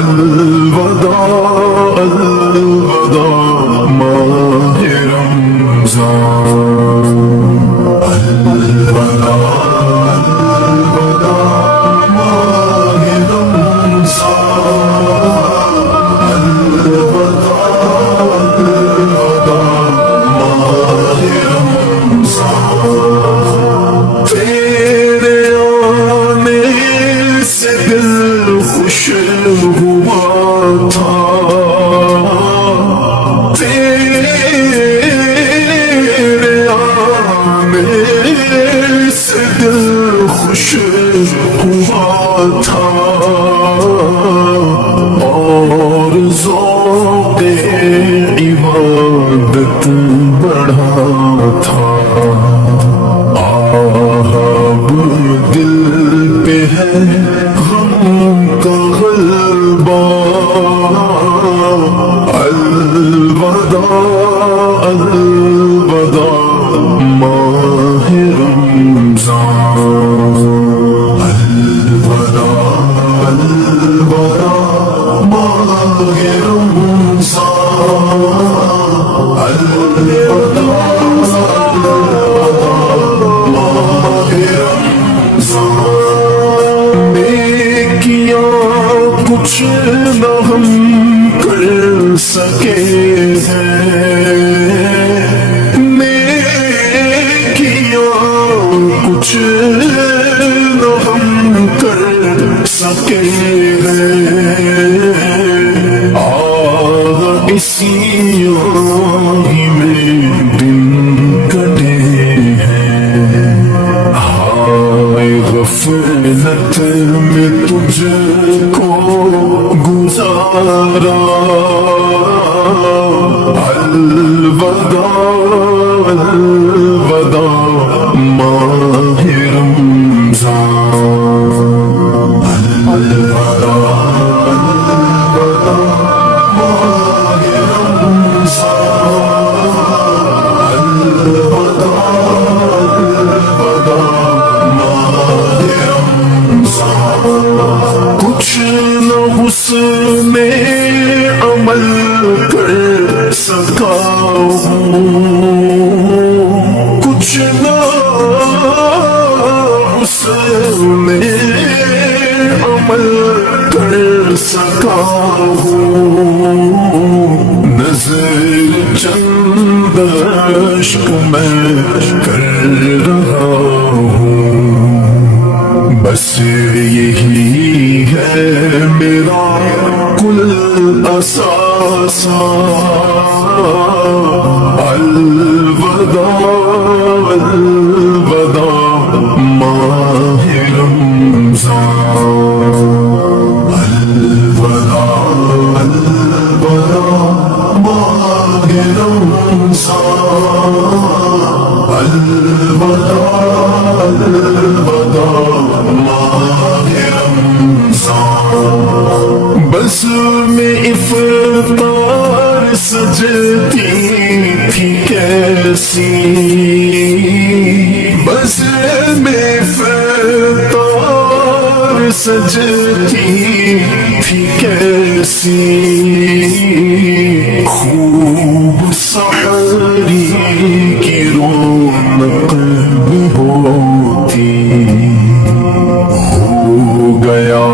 الوداع الوداع ماہ رمضان الوداع الوداع ماہ رمضان الوداع الوداع ماہ رمضان تیرے آنے سے دل خوش ہوا تھا تیرے آنے سے دل خوش ہوا تھا اور ذوق عبادت بڑھا تھا اب دل پہ ہے غم کا غلبہ الوداع الوداع ماہ رمضان الوداع الوداع ماہ رمضان الوداع کچھ نہ ہم کر سکے ہیں نیکیاں کچھ نہ ہم کر سکے ہیں اسی ہی میں دن کٹے ہیں ہائے غفلت میں تجھ کو گزارا الوداع الوداع ماہ رمضان الوداع الوداع ماہ رمضان الوداع الوداع ماہ رمضان کچھ نہ حسن عمل کر سکا ہوں کچھ نہ حسن عمل کر سکا ہوں نظر چند اشک میں کر رہا ہوں بس یہی ہے میرا کل اثاثہ الوداع الوداع ماہ رمضان الوداع الوداع ماہ رمضان الوداع الوداع ماہ رمضان بس میں افطار سجتی تھی کیسی بس میں افطار سجتی تھی کیسی خوب سحری کی رونق ہوتی ہو گیا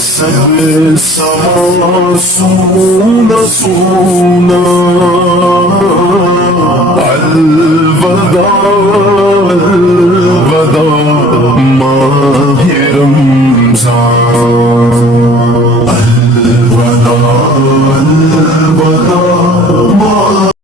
سب سما سونا سونا الوداع الوداع ماہ رمضان